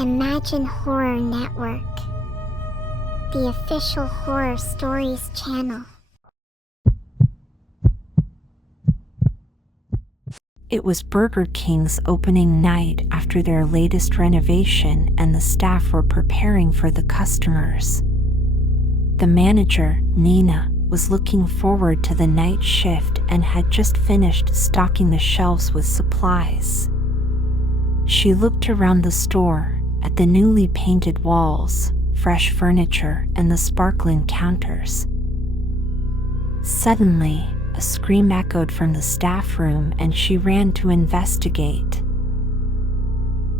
Imagine Horror Network, the official horror stories channel. It was Burger King's opening night after their latest renovation, and the staff were preparing for the customers. The manager, Nina, was looking forward to the night shift and had just finished stocking the shelves with supplies. She looked around the store, at the newly painted walls, fresh furniture, and the sparkling counters. Suddenly, a scream echoed from the staff room and she ran to investigate.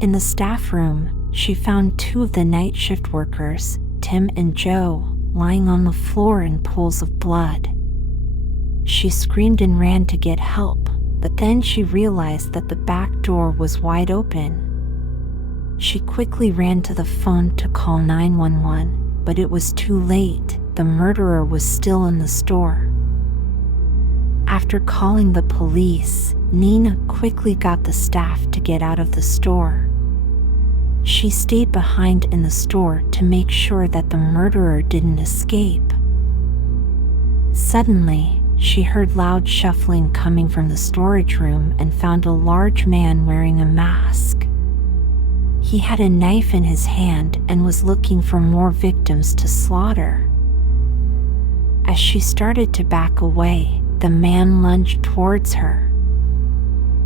In the staff room, she found two of the night shift workers, Tim and Joe, lying on the floor in pools of blood. She screamed and ran to get help, but then she realized that the back door was wide open. She quickly ran to the phone to call 911, but it was too late. The murderer was still in the store. After calling the police, Nina quickly got the staff to get out of the store. She stayed behind in the store to make sure that the murderer didn't escape. Suddenly, she heard loud shuffling coming from the storage room and found a large man wearing a mask. He had a knife in his hand and was looking for more victims to slaughter. As she started to back away, the man lunged towards her.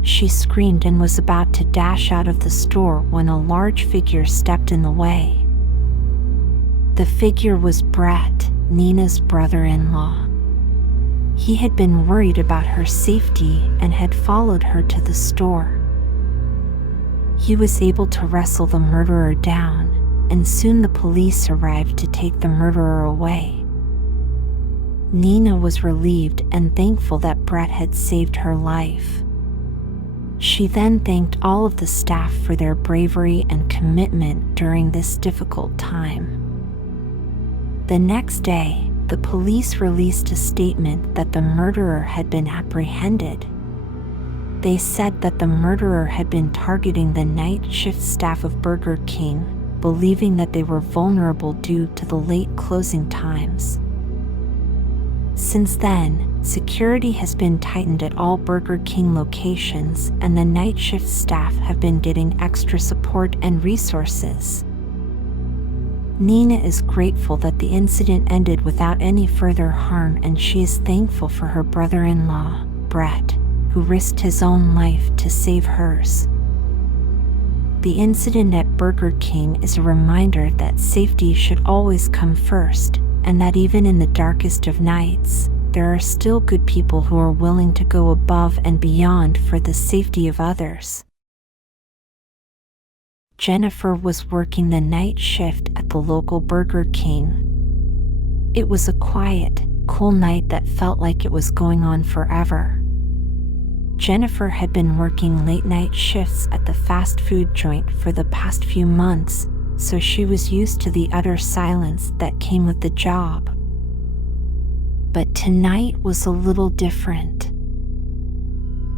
She screamed and was about to dash out of the store when a large figure stepped in the way. The figure was Brett, Nina's brother-in-law. He had been worried about her safety and had followed her to the store. He was able to wrestle the murderer down, and soon the police arrived to take the murderer away. Nina was relieved and thankful that Brett had saved her life. She then thanked all of the staff for their bravery and commitment during this difficult time. The next day, the police released a statement that the murderer had been apprehended. They said that the murderer had been targeting the night shift staff of Burger King, believing that they were vulnerable due to the late closing times. Since then, security has been tightened at all Burger King locations, and the night shift staff have been getting extra support and resources. Nina is grateful that the incident ended without any further harm, and she is thankful for her brother-in-law, Brett, who risked his own life to save hers. The incident at Burger King is a reminder that safety should always come first, and that even in the darkest of nights, there are still good people who are willing to go above and beyond for the safety of others. Jennifer was working the night shift at the local Burger King. It was a quiet, cool night that felt like it was going on forever. Jennifer had been working late-night shifts at the fast food joint for the past few months, so she was used to the utter silence that came with the job. But tonight was a little different.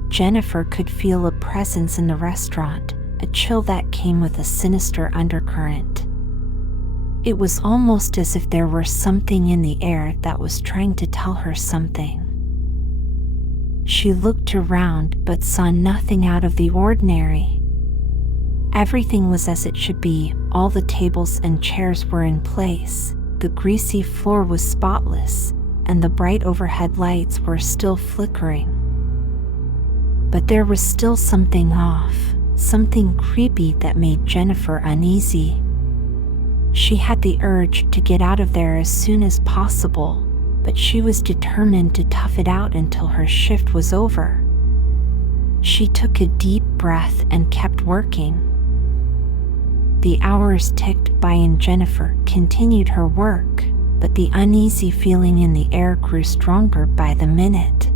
Jennifer could feel a presence in the restaurant, a chill that came with a sinister undercurrent. It was almost as if there were something in the air that was trying to tell her something. She looked around but saw nothing out of the ordinary. Everything was as it should be. All the tables and chairs were in place, the greasy floor was spotless, and the bright overhead lights were still flickering. But there was still something off, something creepy that made Jennifer uneasy. She had the urge to get out of there as soon as possible, but she was determined to tough it out until her shift was over. She took a deep breath and kept working. The hours ticked by and Jennifer continued her work, but the uneasy feeling in the air grew stronger by the minute.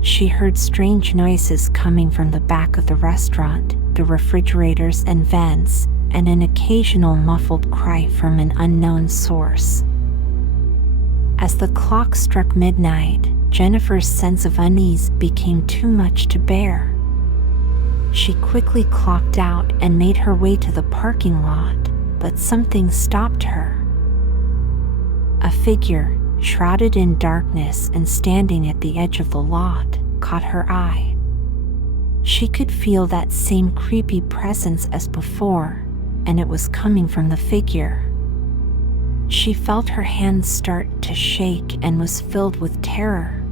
She heard strange noises coming from the back of the restaurant, the refrigerators and vents, and an occasional muffled cry from an unknown source. As the clock struck midnight, Jennifer's sense of unease became too much to bear. She quickly clocked out and made her way to the parking lot, but something stopped her. A figure, shrouded in darkness and standing at the edge of the lot, caught her eye. She could feel that same creepy presence as before, and it was coming from the figure. She felt her hands start to shake and was filled with terror.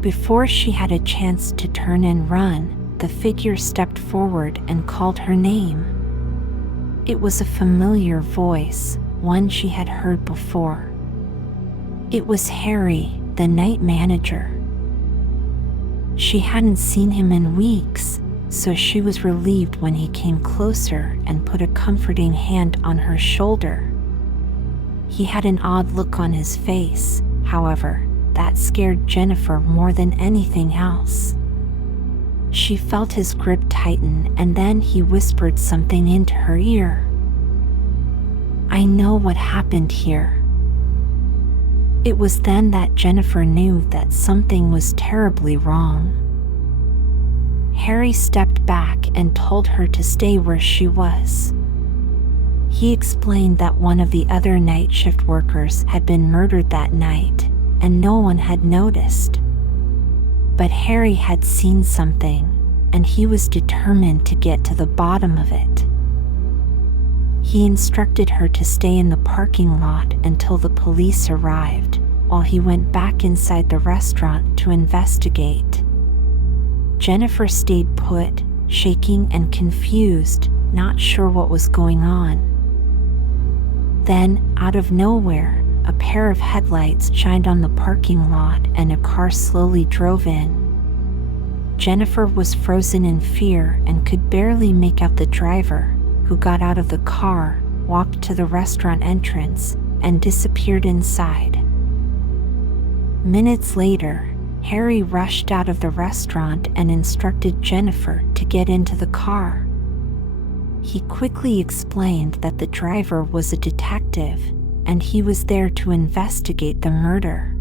Before she had a chance to turn and run, the figure stepped forward and called her name. It was a familiar voice, one she had heard before. It was Harry, the night manager. She hadn't seen him in weeks, so she was relieved when he came closer and put a comforting hand on her shoulder. He had an odd look on his face, however, that scared Jennifer more than anything else. She felt his grip tighten, and then he whispered something into her ear. "I know what happened here." It was then that Jennifer knew that something was terribly wrong. Harry stepped back and told her to stay where she was. He explained that one of the other night shift workers had been murdered that night, and no one had noticed. But Harry had seen something, and he was determined to get to the bottom of it. He instructed her to stay in the parking lot until the police arrived, while he went back inside the restaurant to investigate. Jennifer stayed put, shaking and confused, not sure what was going on. Then, out of nowhere, a pair of headlights shined on the parking lot and a car slowly drove in. Jennifer was frozen in fear and could barely make out the driver, who got out of the car, walked to the restaurant entrance, and disappeared inside. Minutes later, Harry rushed out of the restaurant and instructed Jennifer to get into the car. He quickly explained that the driver was a detective, and he was there to investigate the murder.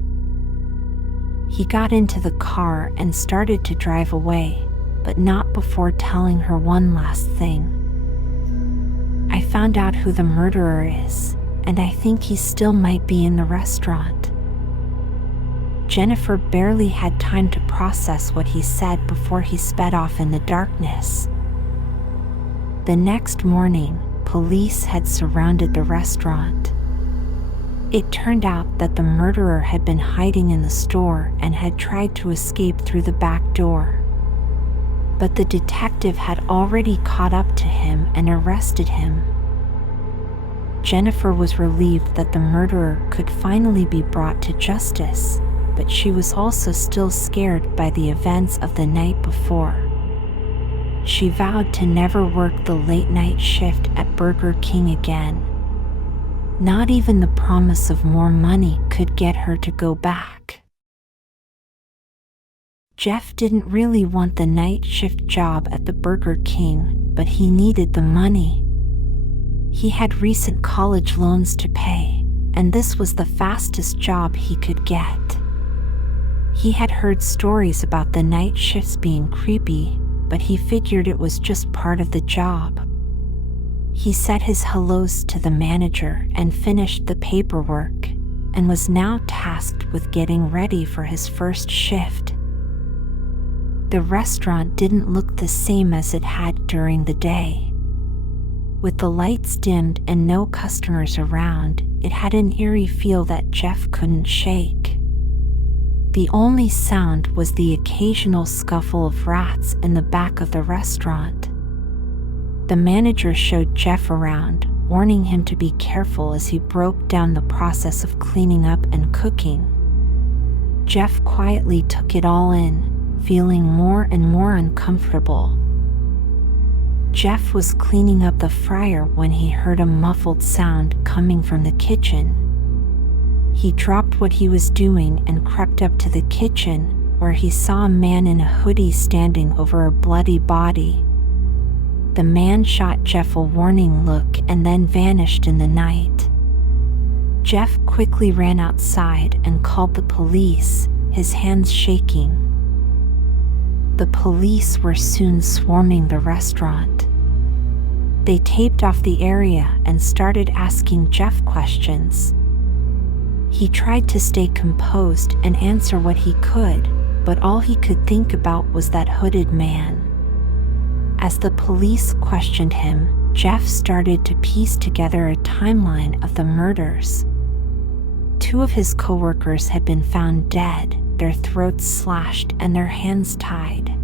He got into the car and started to drive away, but not before telling her one last thing. "I found out who the murderer is, and I think he still might be in the restaurant." Jennifer barely had time to process what he said before he sped off in the darkness. The next morning, police had surrounded the restaurant. It turned out that the murderer had been hiding in the store and had tried to escape through the back door. But the detective had already caught up to him and arrested him. Jennifer was relieved that the murderer could finally be brought to justice, but she was also still scared by the events of the night before. She vowed to never work the late-night shift at Burger King again. Not even the promise of more money could get her to go back. Jeff didn't really want the night shift job at the Burger King, but he needed the money. He had recent college loans to pay, and this was the fastest job he could get. He had heard stories about the night shifts being creepy, but he figured it was just part of the job. He said his hellos to the manager and finished the paperwork, and was now tasked with getting ready for his first shift. The restaurant didn't look the same as it had during the day. With the lights dimmed and no customers around, it had an eerie feel that Jeff couldn't shake. The only sound was the occasional scuffle of rats in the back of the restaurant. The manager showed Jeff around, warning him to be careful as he broke down the process of cleaning up and cooking. Jeff quietly took it all in, feeling more and more uncomfortable. Jeff was cleaning up the fryer when he heard a muffled sound coming from the kitchen. He dropped what he was doing and crept up to the kitchen, where he saw a man in a hoodie standing over a bloody body. The man shot Jeff a warning look and then vanished in the night. Jeff quickly ran outside and called the police, his hands shaking. The police were soon swarming the restaurant. They taped off the area and started asking Jeff questions. He tried to stay composed and answer what he could, but all he could think about was that hooded man. As the police questioned him, Jeff started to piece together a timeline of the murders. 2 of his coworkers had been found dead, their throats slashed and their hands tied.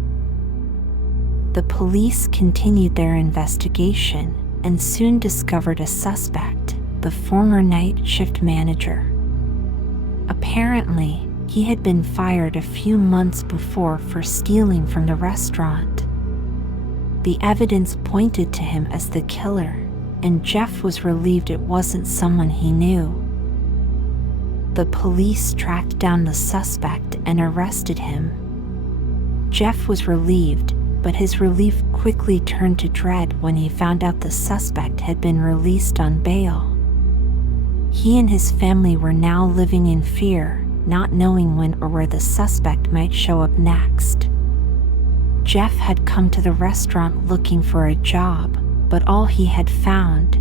The police continued their investigation and soon discovered a suspect, the former night shift manager. Apparently, he had been fired a few months before for stealing from the restaurant. The evidence pointed to him as the killer, and Jeff was relieved it wasn't someone he knew. The police tracked down the suspect and arrested him. Jeff was relieved, but his relief quickly turned to dread when he found out the suspect had been released on bail. He and his family were now living in fear, not knowing when or where the suspect might show up next. Jeff had come to the restaurant looking for a job, but all he had found